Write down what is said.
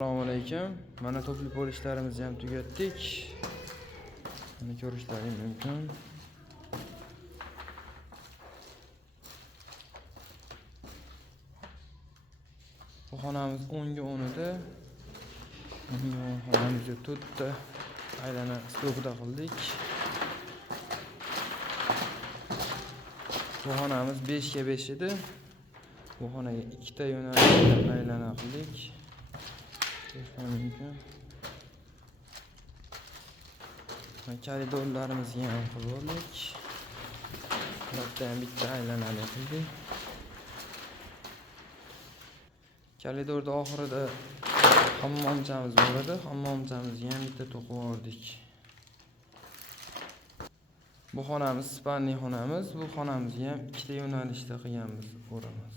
Assalomu alaykum. Mana to'pli bo'lishlarimizni ham tugatdik. Mana ko'rishlaring mumkin. Bu xonamiz 10 ga 10 edi. Xonamizni to'rtta aylana stokda qildik. Bu xonamiz 5 ga 5 edi. Bu xonaga ikkita yo'nalishda aylana qildik. Koridorlarimizni ham qilib oldik. Bulardan bitta aylanali qildik. Koridorda oxirida hammomchamiz bor edi. Hammomchamizni ham bitta to'qib oldik. Bu xonamiz spanli xonamiz. Bu xonamizni ham ikkita yo'nalishda qilganmiz, ko'ramiz.